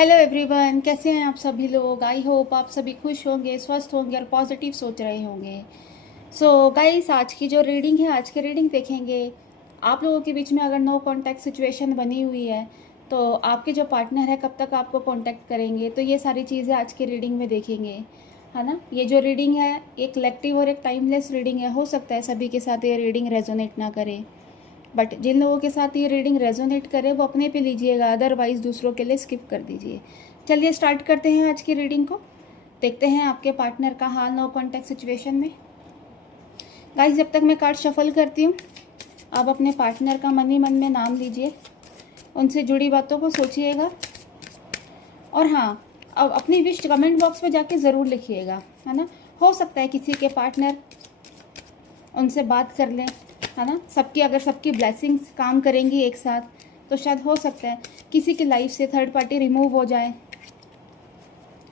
Hello everyone, कैसे हैं आप सभी लोग। आई होप आप सभी खुश होंगे, स्वस्थ होंगे और पॉजिटिव सोच रहे होंगे। सो गाइस, आज की जो रीडिंग है, आज की रीडिंग देखेंगे। आप लोगों के बीच में अगर नो कांटेक्ट सिचुएशन बनी हुई है तो आपके जो पार्टनर है कब तक आपको कांटेक्ट करेंगे, तो ये सारी चीज़ें आज की रीडिंग में देखेंगे, है ना। ये जो रीडिंग है एक कलेक्टिव और एक टाइमलेस रीडिंग है। हो सकता है सभी के साथ ये रीडिंग रेजोनेट ना करे, बट जिन लोगों के साथ ये रीडिंग रेजोनेट करे वो अपने पे लीजिएगा, अदरवाइज़ दूसरों के लिए स्किप कर दीजिए। चलिए स्टार्ट करते हैं आज की रीडिंग को। देखते हैं आपके पार्टनर का हाल नो कॉन्टैक्ट सिचुएशन में। गाइस, जब तक मैं कार्ड शफल करती हूँ, आप अपने पार्टनर का मन ही मन में नाम लीजिए, उनसे जुड़ी बातों को सोचिएगा। और हाँ, अब अपनी विश कमेंट बॉक्स में जाके ज़रूर लिखिएगा, है ना। हो सकता है किसी के पार्टनर उनसे बात कर लें, है ना। अगर सबकी ब्लेसिंग्स काम करेंगी एक साथ तो शायद हो सकता है किसी की लाइफ से थर्ड पार्टी रिमूव हो जाए,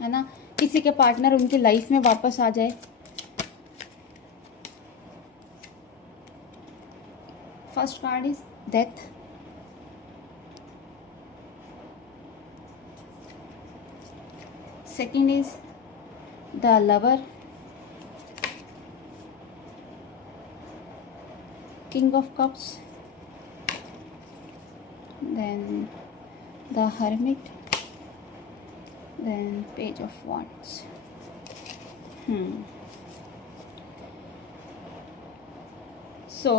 है ना। किसी के पार्टनर उनकी लाइफ में वापस आ जाए। First card is death, second is the lover, King of Cups, then the Hermit, then Page of Wands. So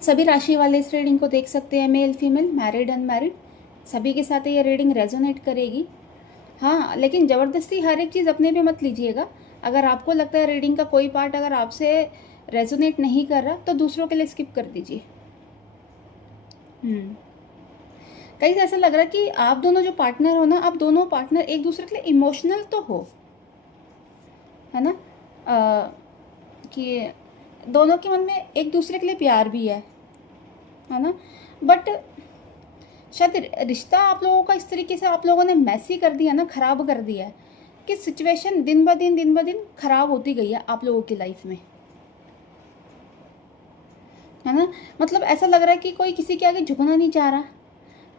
सभी राशि वाले इस रीडिंग को देख सकते हैं, मेल फीमेल, मैरिड अनमैरिड, सभी के साथ ये रीडिंग रेजोनेट करेगी। हाँ, लेकिन ज़बरदस्ती हर एक चीज़ अपने पे मत लीजिएगा। अगर आपको लगता है रीडिंग का कोई पार्ट अगर आपसे रेजोनेट नहीं कर रहा तो दूसरों के लिए स्किप कर दीजिए। कहीं ऐसा लग रहा है कि आप दोनों जो पार्टनर हो ना, आप दोनों पार्टनर एक दूसरे के लिए इमोशनल तो हो, है ना। कि दोनों के मन में एक दूसरे के लिए प्यार भी है ना। बट शायद रिश्ता आप लोगों का इस तरीके से आप लोगों ने मैसी कर दिया ना, ख़राब कर दिया है कि सिचुएशन दिन ब दिन ख़राब होती गई है आप लोगों की लाइफ में, है ना। मतलब ऐसा लग रहा है कि कोई किसी के आगे झुकना नहीं चाह रहा,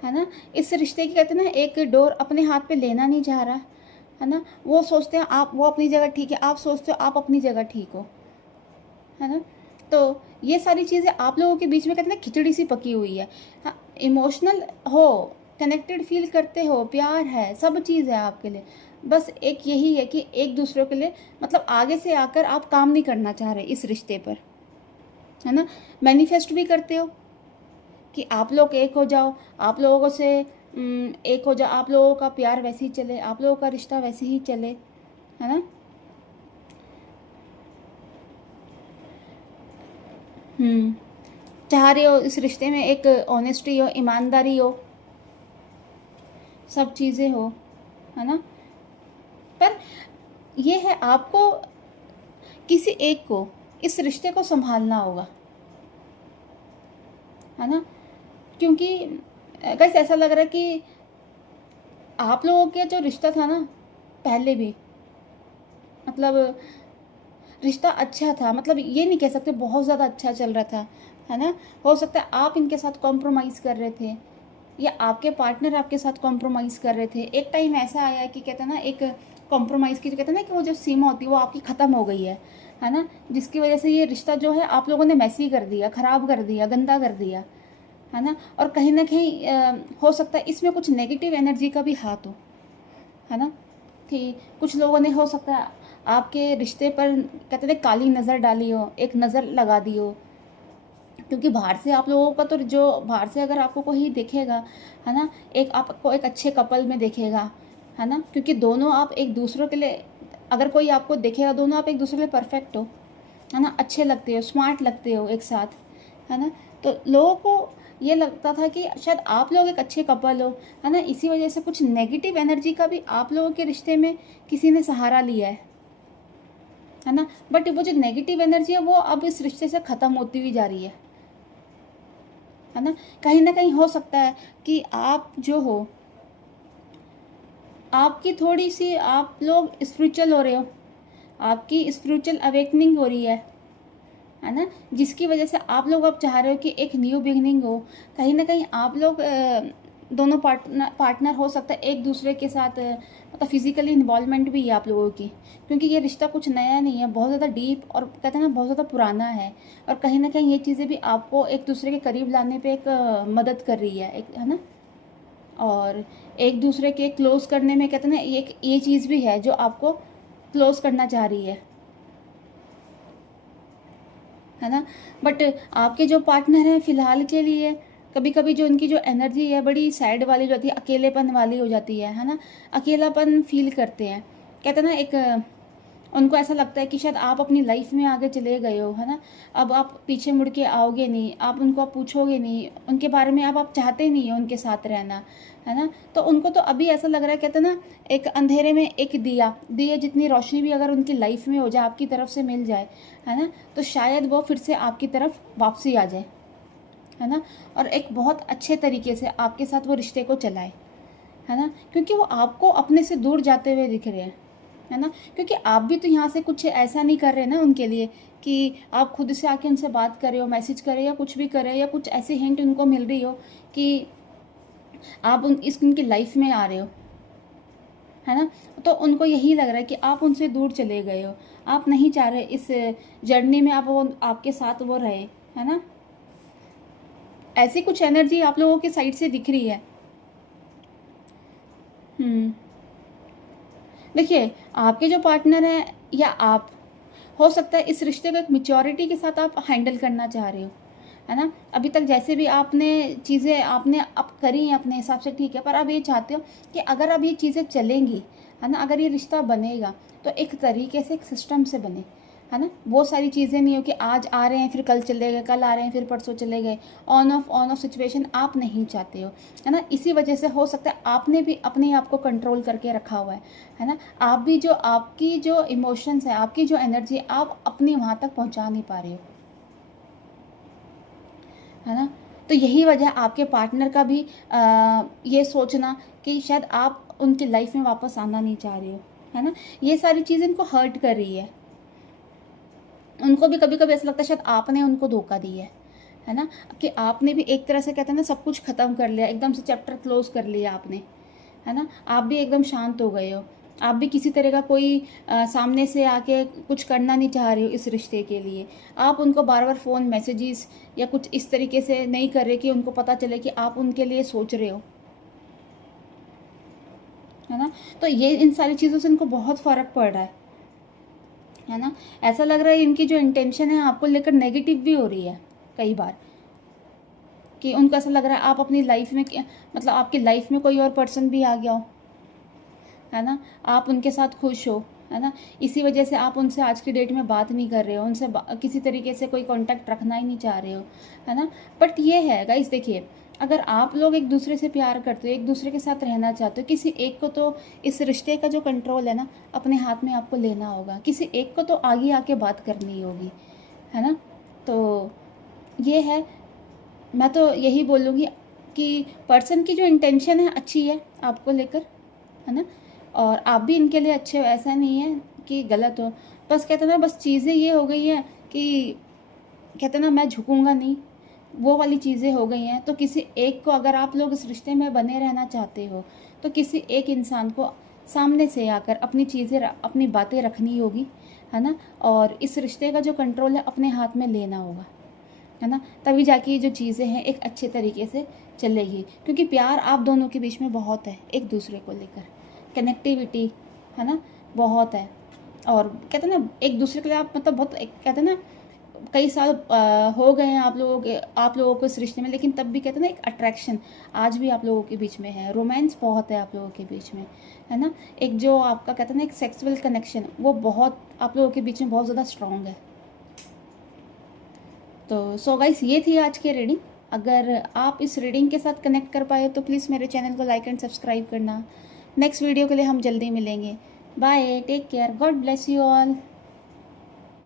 है ना। इस रिश्ते की कहते हैं ना, एक डोर अपने हाथ पे लेना नहीं चाह रहा, है ना। वो सोचते हैं वो अपनी जगह ठीक है, आप सोचते हो आप अपनी जगह ठीक हो, है ना। तो ये सारी चीज़ें आप लोगों के बीच में कहते हैं ना, खिचड़ी सी पकी हुई है। हाँ, इमोशनल हो, कनेक्टेड फील करते हो, प्यार है, सब चीज़ है आपके लिए। बस एक यही है कि एक दूसरे के लिए मतलब आगे से आकर आप काम नहीं करना चाह रहे इस रिश्ते पर, है ना। मैनिफेस्ट भी करते हो कि आप लोग एक हो जाओ, आप लोगों से एक हो जाओ, आप लोगों का प्यार वैसे ही चले, आप लोगों का रिश्ता वैसे ही चले, है ना। चाह रहे हो इस रिश्ते में एक ऑनेस्टी हो, ईमानदारी हो, सब चीज़ें हो, है ना। पर ये है आपको किसी एक को इस रिश्ते को संभालना होगा, है ना। क्योंकि कैसे ऐसा लग रहा है कि आप लोगों के जो रिश्ता था ना पहले भी, मतलब रिश्ता अच्छा था, मतलब ये नहीं कह सकते बहुत ज़्यादा अच्छा चल रहा था, है ना। हो सकता है आप इनके साथ कॉम्प्रोमाइज़ कर रहे थे या आपके पार्टनर आपके साथ कॉम्प्रोमाइज़ कर रहे थे। एक टाइम ऐसा आया कि कहते हैं ना, एक कॉम्प्रोमाइज़ की जो कहते हैं ना कि वो जो सीमा होती है वो आपकी ख़त्म हो गई है ना। जिसकी वजह से ये रिश्ता जो है आप लोगों ने मैसी कर दिया, ख़राब कर दिया, गंदा कर दिया, है ना। और कहीं ना कहीं हो सकता है इसमें कुछ नेगेटिव एनर्जी का भी हाथ हो, है ना। कि कुछ लोगों ने हो सकता है आपके रिश्ते पर कहते थे काली नज़र डाली हो, एक नज़र लगा दी हो। क्योंकि बाहर से आप लोगों का तो जो बाहर से अगर आपको कोई देखेगा, है ना, एक आपको एक अच्छे कपल में देखेगा, है ना। क्योंकि दोनों आप एक दूसरे के लिए, अगर कोई आपको देखेगा, दोनों आप एक दूसरे के लिए परफेक्ट हो, है ना, अच्छे लगते हो, स्मार्ट लगते हो एक साथ, है ना। तो लोगों को ये लगता था कि शायद आप लोग एक अच्छे कपल हो, है ना। इसी वजह से कुछ नेगेटिव एनर्जी का भी आप लोगों के रिश्ते में किसी ने सहारा लिया है ना। बट वो जो नेगेटिव एनर्जी है वो अब इस रिश्ते से ख़त्म होती हुई जा रही है ना। कहीं ना कहीं हो सकता है कि आप जो हो, आपकी थोड़ी सी आप लोग स्पिरिचुअल हो रहे हो, आपकी स्पिरिचुअल अवेकनिंग हो रही है है ना, जिसकी वजह से आप लोग अब चाह रहे हो कि एक न्यू बिगनिंग हो। कहीं ना कहीं आप लोग दोनों पार्टनर हो सकता है एक दूसरे के साथ मतलब फिजिकली इन्वॉल्वमेंट भी है आप लोगों की, क्योंकि ये रिश्ता कुछ नया नहीं है, बहुत ज़्यादा डीप और कहते हैं ना बहुत ज़्यादा पुराना है। और कहीं ना कहीं ये चीज़ें भी आपको एक दूसरे के करीब लाने पे एक मदद कर रही है, एक है ना, और एक दूसरे के क्लोज करने में कहते हैं ना ये चीज़ भी है जो आपको क्लोज करना चाह रही है ना। बट आपके जो पार्टनर हैं फ़िलहाल के लिए कभी कभी जो उनकी जो एनर्जी है बड़ी सैड वाली जो होती है, अकेलेपन वाली हो जाती है ना, अकेलापन फील करते हैं। कहते हैं ना एक उनको ऐसा लगता है कि शायद आप अपनी लाइफ में आगे चले गए हो, है ना, अब आप पीछे मुड़ के आओगे नहीं, आप उनको आप पूछोगे नहीं उनके बारे में, अब आप चाहते नहीं हो उनके साथ रहना, है ना। तो उनको तो अभी ऐसा लग रहा है, कहते हैं ना एक अंधेरे में एक दिया जितनी रोशनी भी अगर उनकी लाइफ में हो जाए, आपकी तरफ से मिल जाए, है ना, तो शायद वो फिर से आपकी तरफ वापसी आ जाए, है ना, और एक बहुत अच्छे तरीके से आपके साथ वो रिश्ते को चलाए, है ना, क्योंकि वो आपको अपने से दूर जाते हुए दिख रहे हैं, है ना, क्योंकि आप भी तो यहाँ से कुछ ऐसा नहीं कर रहे ना उनके लिए कि आप खुद से आके उनसे बात कर रहे हो, मैसेज कर रहे हो या कुछ भी कर रहे हो, या कुछ ऐसी हिंट उनको मिल रही हो कि आप उनकी लाइफ में आ रहे हो, है ना। तो उनको यही लग रहा है कि आप उनसे दूर चले गए हो, आप नहीं चाह रहे इस जर्नी में आप वो आपके साथ वो रहे, है ना। ऐसी कुछ एनर्जी आप लोगों के साइड से दिख रही है। देखिए, आपके जो पार्टनर हैं या आप, हो सकता है इस रिश्ते को एक मैच्योरिटी के साथ आप हैंडल करना चाह रहे हो, है ना। अभी तक जैसे भी आपने चीज़ें आपने अब करी हैं अपने हिसाब से, ठीक है, पर अब ये चाहते हो कि अगर अब ये चीज़ें चलेंगी, है ना, अगर ये रिश्ता बनेगा तो एक तरीके से एक सिस्टम से बने, है ना। वो सारी चीज़ें नहीं हो कि आज आ रहे हैं फिर कल चले गए, कल आ रहे हैं फिर परसों चले गए, ऑन ऑफ सिचुएशन आप नहीं चाहते हो, है ना। इसी वजह से हो सकता है आपने भी अपने आप को कंट्रोल करके रखा हुआ है ना। आप भी जो आपकी जो इमोशंस है, आपकी जो एनर्जी है, आप अपनी वहाँ तक पहुँचा नहीं पा रहे हो, है ना। तो यही वजह आपके पार्टनर का भी ये सोचना कि शायद आप उनकी लाइफ में वापस आना नहीं चाह रहे हो, है ना। ये सारी चीज़ें इनको हर्ट कर रही है। उनको भी कभी कभी ऐसा लगता है शायद आपने उनको धोखा दिया है ना, कि आपने भी एक तरह से कहते हैं ना सब कुछ ख़त्म कर लिया, एकदम से चैप्टर क्लोज कर लिया आपने, है ना। आप भी एकदम शांत हो गए हो, आप भी किसी तरह का कोई सामने से आके कुछ करना नहीं चाह रहे हो इस रिश्ते के लिए। आप उनको बार बार फ़ोन मैसेजेस या कुछ इस तरीके से नहीं कर रहे कि उनको पता चले कि आप उनके लिए सोच रहे हो, है ना। तो ये इन सारी चीज़ों से इनको बहुत फ़र्क पड़ रहा है ना। ऐसा लग रहा है इनकी जो इंटेंशन है आपको लेकर नेगेटिव भी हो रही है कई बार, कि उनको ऐसा लग रहा है आप अपनी लाइफ में मतलब आपकी लाइफ में कोई और पर्सन भी आ गया हो, है ना, आप उनके साथ खुश हो, है ना। इसी वजह से आप उनसे आज की डेट में बात नहीं कर रहे हो, उनसे किसी तरीके से कोई कांटेक्ट रखना ही नहीं चाह रहे हो, है ना। बट ये है गाइस, देखिए, अगर आप लोग एक दूसरे से प्यार करते हो, एक दूसरे के साथ रहना चाहते हो, किसी एक को तो इस रिश्ते का जो कंट्रोल है ना अपने हाथ में आपको लेना होगा, किसी एक को तो आगे आके बात करनी होगी, है ना। तो ये है, मैं तो यही बोलूँगी कि पर्सन की जो इंटेंशन है अच्छी है आपको लेकर, है ना, और आप भी इनके लिए अच्छे हो, ऐसा नहीं है कि गलत हो। बस कहते ना बस चीज़ें ये हो गई हैं कि कहते ना मैं झुकूंगा नहीं, वो वाली चीज़ें हो गई हैं। तो किसी एक को, अगर आप लोग इस रिश्ते में बने रहना चाहते हो, तो किसी एक इंसान को सामने से आकर अपनी चीज़ें अपनी बातें रखनी होगी, है ना, और इस रिश्ते का जो कंट्रोल है अपने हाथ में लेना होगा, है ना। तभी जाके ये जो चीज़ें हैं एक अच्छे तरीके से चलेगी, क्योंकि प्यार आप दोनों के बीच में बहुत है, एक दूसरे को लेकर कनेक्टिविटी, है ना, बहुत है। और कहते हैं ना एक दूसरे के लिए आप मतलब बहुत कहते हैं ना कई साल हो गए हैं आप लोगों को इस रिश्ते में, लेकिन तब भी कहते हैं ना एक अट्रैक्शन आज भी आप लोगों के बीच में है, रोमांस बहुत है आप लोगों के बीच में, है ना। एक जो आपका कहते हैं ना एक सेक्सुअल कनेक्शन, वो बहुत आप लोगों के बीच में बहुत ज़्यादा स्ट्रॉन्ग है। तो सो गाइस, ये थी आज की रीडिंग। अगर आप इस रीडिंग के साथ कनेक्ट कर पाए तो प्लीज़ मेरे चैनल को लाइक एंड सब्सक्राइब करना। नेक्स्ट वीडियो के लिए हम जल्दी मिलेंगे। Bye, take care, God bless you all.